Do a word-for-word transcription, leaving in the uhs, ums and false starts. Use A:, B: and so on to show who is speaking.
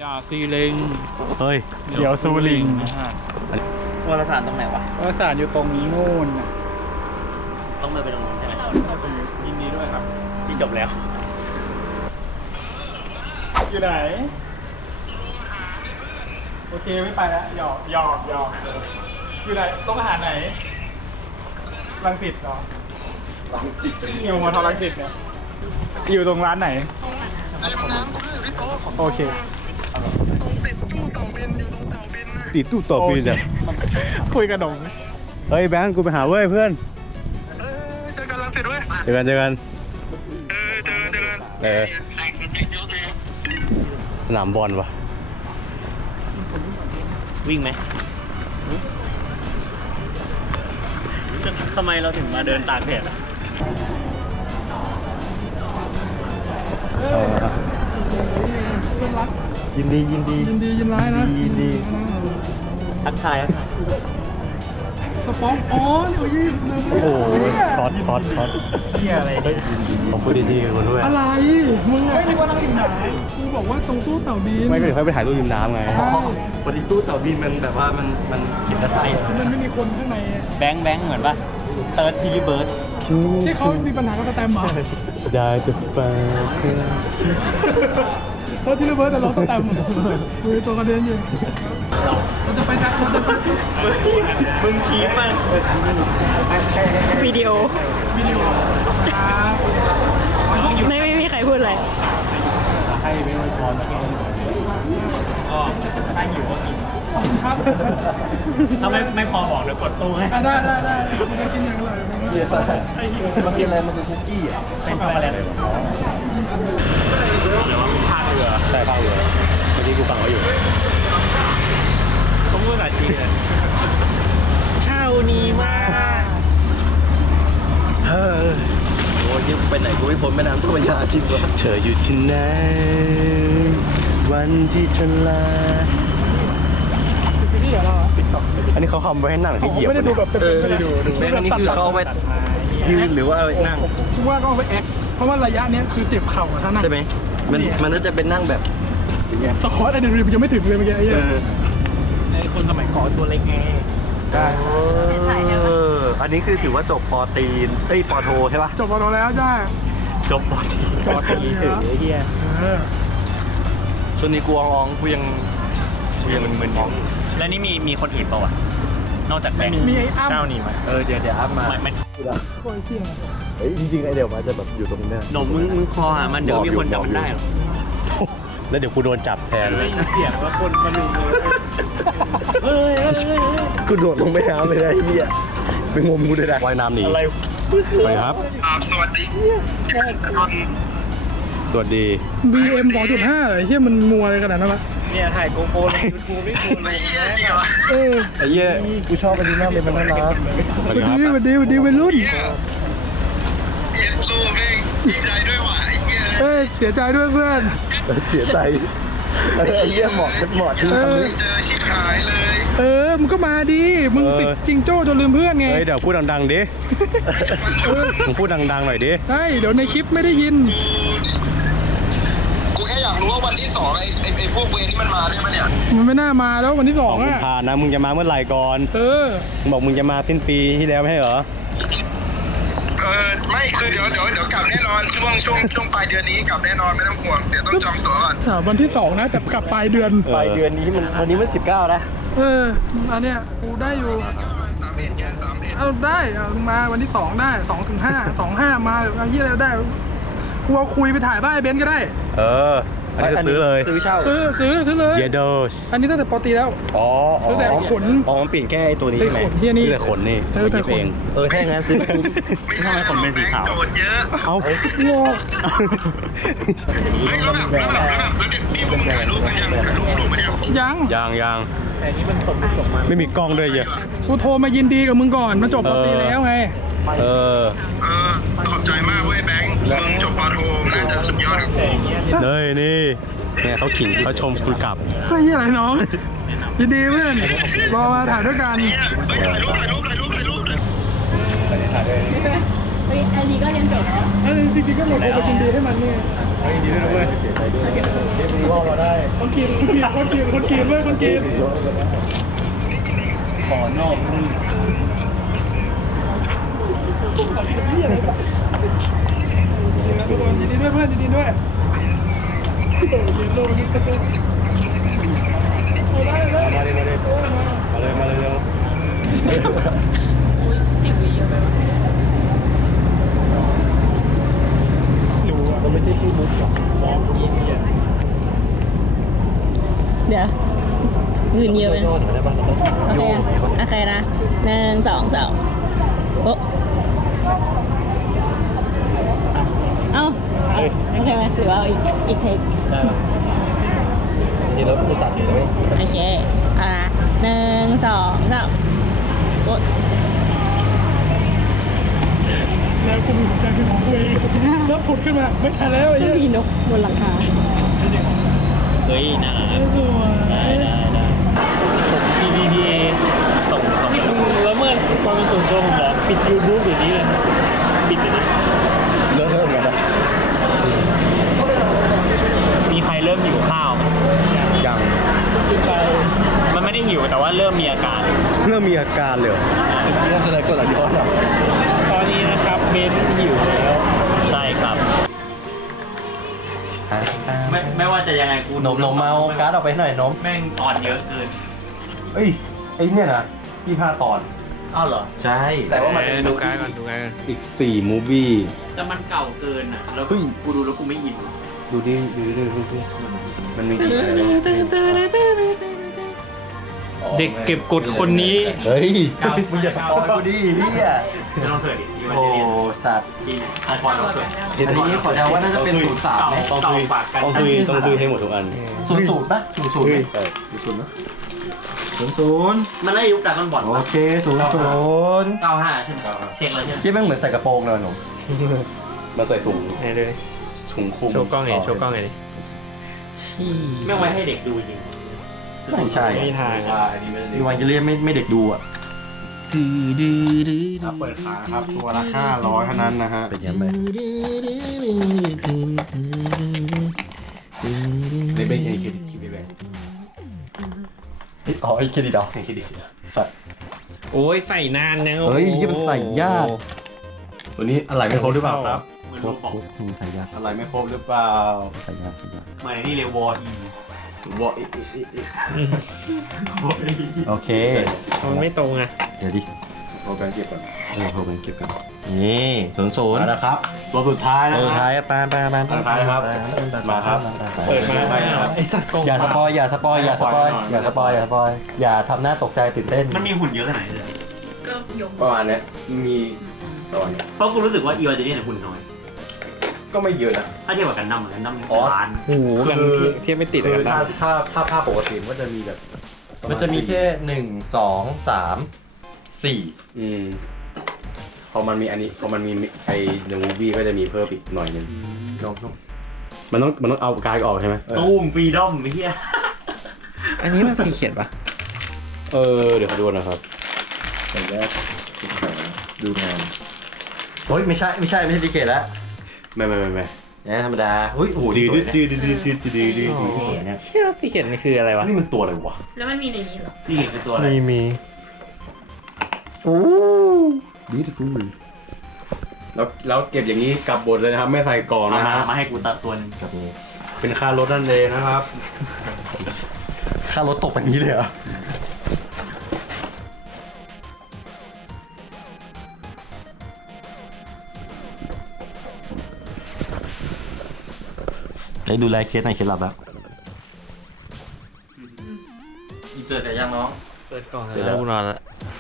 A: จ่าซีเลง
B: เฮ้ย
A: เดี๋ยวซูลิงนะฮะ
C: วารสารตรงไหนวะ
A: วารสารอยู่ตรงนี้นู่นนะ
C: ต้องเดินไปตรงนู้นใช่ไหม
A: ยินดีด้วยครับ
C: ที่จบแล้ว
A: อยู่ไหนโอเคไม่ไปแล้วหยอกหยอกหยอกอยู่ไหนต้องอาหารไหนรังสิตเหรอรังสิตอยู่มาทอรังสิตเนี่ยอยู่ตรงร้านไหนโอเค
B: ติดตู้ต่อปีนอ่ะ
A: คุยกับหนง
B: เฮ้ยแบงค์กูไปหาเว้ยเพื่อน
D: เจอกันรังสิตเว้ย
B: เจอกันเจอกัน
D: เออเจอกันเจอกัน
B: เออสนามบอลวะ
C: วิ่งไหมทำไมเราถึงมาเดินตากแดดอ่ะ
B: ยินดียินดี
A: ยินดียินร้ายนะ
B: ยินดี
C: ทักทายทักทาย
A: สปองอ๋อนี่เขายืน
B: โอ้โหช็อตช็อตช็อต
C: เฮียอะไรเนี่ย
B: ผมพูดดีๆกับคนด้วย
A: อะไรมึงไม่ได้ว่านั่งริมน้ำกูบอกว่าตรงตู้เต่าบิน
B: ไม่ก็เดี๋ยวเขาไปถ่ายรูปริมน้ำไง
A: ใช่
E: พอดีตู้เต่าบินมันแบบว่ามันมันเห็นกระไซอะ
A: มันไม่มีคนข้างใน
C: แบงค์แบงค์เหมือนป่ะเติร์ดทีรีเบิร์ด
A: ที่เขามีปัญหากับสแตมป์เหรอ
B: ได้จะไป
A: เขาที่ระเบิดแต่เราสแตมป์คุยตัวกระเด็นอยู่เราจะไปจักรเราจะไป
C: มึงชี้มัน
F: วิดีโอ
A: วิดีโอครับ
F: ไม่ไม่มีใครพูดอะไร
B: ให้ไปอวยพรแล้วกัน
C: ก็ถ้าหิวก็กิน
A: ขอบคุณครับ
C: ถ้าไม่ไม่พอบอกเดี๋ยวกดตู้ให้
A: อ่ะได้ได้ได้คุณจะกินอย่างไร
E: เรียกอะไรมันกินอะไรมันคือคุกกี้อ่ะ
C: เป็นช็อกโกแลตหรือว่าภาคเรือ
B: ใช่ภาคเรือเมื่อกี้กูฟังเขาอยู่
C: ต้องพูดภาษาจีนเลยเช่านี้มาก
E: เฮ้ยโอ้ยยิ่งไปไหนกูไม่พ้นแม่น้ำเจ้าพระยาจริงวะ
B: เธออยู่ที่ไหนวันที่ฉันลา
A: ซีรีส์เหรอเราอ่ะ
B: อันนี้เขาคำไว้ให้นั่งหรือให้เหยียบ
A: ไม่ได้ดูแบบเต็ม
E: เออ
A: ๆไม่ได้ดู
E: แม่งอันนี้คือเขาเอาไว้ยืนหรือว่าเอาไว้นั่ง
A: กูว่าก็เอาไปแอคเพราะว่าระยะเนี้ยคือเจ็บเข่าอะถ้านั่ง
E: ใช่ไหมมันมันน่าจะเป็นนั่งแบบ
A: สควอตไอ้เดนรียังไม่ถึงเลยเมื่อกี้ไอ้
E: เอ
A: เหี้ย
E: อ
C: ในคนสมัยก่อนตัวเล็กไง
E: เอออันนี้คือถือว่าจบปอตรีนเอ้ยปอโทใช่ป่ะ
A: จบมาแล้วจ้า
C: จบบอลบอลทีถือไอ้เฮีย
A: เออ
E: ช่วงนี้กูอองๆกูยังกูยังมึนๆอยู่
C: แล้วนี่มีมีคนอื่นเปล่าวะนอกจากแบงค์
A: มีไอ้อ้ำ
C: เจ้านี่ไหม
E: เออเดี๋ยวเดี๋ยวอัพมา
C: ไม่ไม่
A: โคตรเที่ยง
E: เฮ้ยจริงๆไอเดี๋ยวมาจะแบบอยู่ตรงเนี้ย
C: หนมมึงมึงคอหามันเดี๋ยวมีคนจำมันได้หรอ
B: แล้วเดี๋ยวกูโดนจับแทน
C: ได้ยินเสียงว่าคนมาลืมเลยเฮ้ยเฮ้ยเฮ้ย
E: กูโดดลงแม่น้ำเลยนะไอ้เหี้ยไปงมกูเลยนะ
B: ว่ายน้ำหนี
C: อะไร
B: ไปครับ
D: สวัสดี
B: สวัสดี
A: บีเอ็มสองจุดห้าไอ้เหี้ยมันมัวอะไรขนาดนั้นวะ
C: เนี่ยถ่ายโกโปรลงยูทูบไม่ควรเลย
D: จริงเหรอ
A: เออ
B: ไอ้เหี้ย
E: กูชอบอันนี้มากเลยมันน่ารัก
B: สวัส
A: ส
B: ดีครับ
A: วัสดีสวัสดีวัยรุ่น
D: เย็นสู้เองดีใจด้วยว่ะไอ้เหี้ย
A: เอ้ยเสียใจด้วยเพื่อน
E: เสียใจไอ้เหี้ยเหมาะเหมาะที่
A: เอ
E: ทำ
A: อ
E: นี้
D: เจอชิบหายเลย
A: เออมึงก็มาดิมึงติดจิงโจ้จนลืมเพื่อนไง
B: เฮ้ยเดี๋ยวพูดดังๆดิมึงพูดดังๆหน่อยดิ
A: ได้เดี๋ยวในคลิปไม่ได้ยิน
D: กูแค่อยากรู้ว่าวันที่สองไอ้ไอ้ไอ้พวกเวรที่มันมาได้ไหมเนี่ย
A: มันไม่น่ามาแล้ววันที่ส
B: ส
A: อ
B: อง งกุม
A: อ่ะ
B: ภานะมึงจะมาเมื่อไหร่ก่อน
A: เออ
B: มึงบอกมึงจะมาสิ้นปีที่แล้วไม่ใช่เหรอ
D: เออไม่คือเดี๋ยวเดี๋ยวเดี๋ยวกลับแน่นอนช่วงช่วงช่วงปลายเดือนนี้กลับแน่นอนไม่ต้องห่วงเดี๋ยวต้องจองตั๋วก่อน
A: อ่าวันที่สองนะแต่กลับปลายเดือน
E: ปลายเดือนนี้มันวันนี้มันสิบเก้านะ
A: เอออันเนี้ยกูได้อยู่
D: สามเอ็ดเนี่ยสามเอ็ด
A: เอาได้เอามาวันที่สองได้สองถึงห้าสองห้ามาเอาเยี่ยอะไรได้กูเอาคุยไปถ่ายบ้านไอ้เบนซ์ก็ได้
B: เออ อันนี้จะซื้อเลย
E: ซื้อเช่า
A: ซื้อซื้อซื้อเลย
B: เยโดส
A: อันนี้ตั้งแต่ปอตรีแล้ว
B: อ๋อ
A: ซื้อแต่ขน
E: อ๋อมันเปลี่ยนแค่ไอ้ตัวนี้
A: ไอ้
E: ใช่ไหม
A: ขนเฮียนี่
B: ซื้อแต่ขนนี่
A: ซื้อแต่ขน
B: เอง
E: เออถ้าอย่างนั้นซื้อคุ้ม
C: ทำไมคนเป็นสีขาว
D: โจทย์เยอะ
B: เอ้า
A: งอ
D: เฮ้ยแล้วแบบแล้วแบบแล้วแบบแล้วเด็กนี่พวกมึงถ่ายรูปกันยังถ่ายรูปรูปกันยัง
A: ยัง
B: ยังยัง
C: แต่นี่มันส่งส่งมา
B: ไม่มีกล้องด้วยเยอะ
A: กูโทรมายินดีกับมึงก่อนมันจบปอตรีแล้วไง
B: เออ
D: เออขอบใจมากเว้ยแบงค์มึงจบปอโทน่าจะสุดยอดกับกู
B: เฮ้ยนี่เนี่ยเขาขิงเขาชมคุณกลับ
A: ก็ยี่อะไรน้องยินดีเพื่อนรอมาถ่ายด้วยกัน
D: เนี่ยเฮ้ยถ่ายรูปถ่ายรูปถ่ายรูปถ่ายรูป
F: เฮ้ยอันนี้ก็เรียนจบแล้ว
A: เออจริงๆก็เราโทรไปยินดีให้มันเนี่ย
C: เฮ้ยดีด้วยนะเว้ย
E: เสียใจด้วยเด็กมึงรอดมาได้
A: คนกินคนกินคนกินคนกินเว้ยคนกิน
C: ขอนอกนี่
A: สวัสดีครับพี่อะไรครับทุกคนยินดีด้วยเพื่อนยินดีด้วยโอ้ยเย็นโลกนี้กระตุ้นได้เลย
C: มาเลยมาเลยมาเลยมาเลยเร็ว
F: สิบวิเยอะไปวะ
A: รู้อ่ะ
E: มันไม่ใช่ชื่อบุ๊กหรอก
C: บอกอีเดีย
F: เดี๋ยวเงินเยอะไหม
E: โยนได้ปะ
F: โอเคอะโอเคนะหนึ่งสองสามโอ้เอ้าไม่ใช่ไหมหรือว่าเอาอีกอีกเทค
E: ได้ปะจริงๆแล้วกูสั่นอยู่เลย
F: โอเคเอานะหนึ่งสองสามโอ้
A: แล้วคุณหัวใจเป็นของตัวเองแล้วผุดขึ้นมาไม่ทันแล้วไอ้
F: ไม่
A: เหี้ย
F: มีนกบนหลังคา
C: เฮ้ยน่า
A: สวย
C: ได้ได้ได้ผม พี บี พี เอ ส่งส่งแล้วเมื่อความเป็นส่วนตัวผมบอกปิด YouTube เดี๋ยวนี้เลยปิดเดี๋ยวนี้
E: เริ่มเริ่มกันนะ
C: มีใครเริ่มหิวข้าวไหม
E: ยัง
A: ขึ้นไป
C: มันไม่ได้หิวแต่ว่าเริ่มมีอาการ
E: เริ่มมีอาการเลยเริ่มแสดงกดไหลย้อนอ่ะ
C: ตอนนี้นะครับเบนหิวแล้ว ใช่ครับ ไม่ไม่ว่าจะยังไงกู
E: นมนมเมาการ์ดออกไปหน่อยนม
C: แม่งตอนเยอะเกิน
E: เอ้ยไอ้เนี่ยนะพี่ผ้าตอน
C: อ้าวเหรอ
E: ใช่แต่ว่ามัน
B: ดูการก่อนดูการก่อน
E: อีกสี่มูฟี่
C: แต่มันเก่าเกินอ่ะ แล้ว
E: เฮ้ย
C: กูดูแล้วกูไม่อิน
E: ดูดิดูดิดูดิมันมีกี่อะไรนะ
B: เด็กเก็บกดคนนี้
E: เฮ้ยมึงอย่าสปอยกูดิเฮีย
C: ไม่ต้องเถิดดิที่มัน
E: โอ้
C: จะเรียน
E: สัตว์
C: ที่ไอคอนเราเถิด
E: อันนี้ขอเดาว่าน่าจะเป็นศูนย์สามไหม
C: ต้องคุยปากกัน
B: ต้องคุยต้องคุยให้หมดทุกอัน
E: ศูนย์ศูนย์ปะศูนย์ศูนย์ไหมเออศูนย์ศูนย์นะศูนย์ศูนย์
C: มันได้ยุคดราก้อนบอล
E: โอเคศูนย์ศูนย์
C: เก้าห้าใช่ไหมเช็คแล้วใช่ไหม
E: ที่แม่งเหมือนใส่กระโปรงเลยหนูมาใส่ถุง
B: ไหนดูดิ
E: ถุงคลุม
B: โชว์กล้องไงโชว์กล้องไงดิชี้
C: ไม่ไว้ให้เด็กดูจริง
E: ไม่ใช่
B: ไม่มีทาง
E: ดีวันจะเรียกไม่ไม่เด็กดูอ่ะ
B: ดื้อดื้อดื้อ
A: เปิดขาครับตัวละห้าร้อยเท่านั้นนะฮะ
E: เป็นยังไงนี่เป็นเครดิตที่พี่แบงค์อ๋อไอ้เครดิตเหรอเครดิตสัตว์
B: โอ้ยใส่นานนะ
E: เฮ้ยที่มันใส่ยาก ตัวนี้อะไรไม่ครบหรือเปล่าครับ
C: เหมือนลูกบอก
E: ใส่ยากอะไรไม่ครบหรือเปล่าใส่ยากใส่ยาก
C: เหมือนนี่เลยวอร์อี
E: วออีอีอีอีโอเค
B: มันไม่ตรงอ่ะ
E: เดี๋ยวดิโปรแกรมเก็บก่อนเออโปรแกรมเก็บก่อนนี่ศูนย์ศูนย์
A: มาแล้วครับ ตัวสุดท้ายนะ
E: ตัว
A: ค
E: ท้า
A: รับ
E: ยปานปานปาน
A: ตัวท้ายครับมาครับ
B: เปิดมา
A: ไปนะครับ
B: ไอ้สัตว์กล่อง
E: อย่าสปอยอย่าสปอยอย่าสปอยอย่าสปอยอย่าสปอยอย่าทำหน้าตกใจตื่นเต้น
C: มันมีหุ่นเยอะขนาดไหนเลย
E: ประมาณเนี้ยมีตอน
C: เพราะกูรู้สึกว่าอีวาเจเนียเนี่ยหุ่นน้อย
E: ก็ไม่เยอะนะ
C: ถ้าเทียบกับกันดั้มกันดั้ม
E: อ๋อ
C: ล้าน
B: โอ้โหกันเทียบไม่ติด
E: คื
B: กั
E: อน ถ้า
B: นะ
E: ถ้าถ้าภาพปกติมันก็จะมีแบบ มันจะมีแค่หนึ่งสองสามสี่อืมพอมันมีอันนี้พอมันมีไอ้เดอะมูฟวี่ก็จะมีเพิ่มอีกหน่อยนึงน้องมันต้องมันต้องเอาการออกใช่ไหม
C: ตู้มฟรีดอมไอ้เหี้ย
B: อันนี้มันสีเขียนปะ
E: เออเดี๋ยวขอดูนะครับแต่แรกดูงานโอ้ยไม่ใช่ไม่ใช่ไม่ใช่ดิเกตแล้วไม่ไม่ไม่ไม่เนี่ยธรรมดาอุ้ยโอ้โห
A: จืด
E: สวยนะ
A: จืดจืดจืดจืดจืด
B: อ๋อเชื่อสีเขียนมันคืออะไรวะ
E: นี่มันตัวอะไรวะ
F: แล้วมันมีในนี้เหรอ
C: นี่คือตัวอะไร
B: มีมี
E: โอ้ beautiful แล้วแล้วเก็บอย่างนี้กลับบทเลยนะครับ ไม่ใส่กล่อง
C: มา
E: นะ
C: มา
E: ฮะ
C: มาให้กูตัดตัวหนึง
E: กับนี้
A: เป็นค่ารถนั่นเองนะครับ
E: ค่ารถตกแบบนี้เลยเหรอได้ดูแลเคสในเคสลับแล้ว
C: อีเจอแต่ยังน้อง
B: เปิดกล่องแล้วกูนอนละ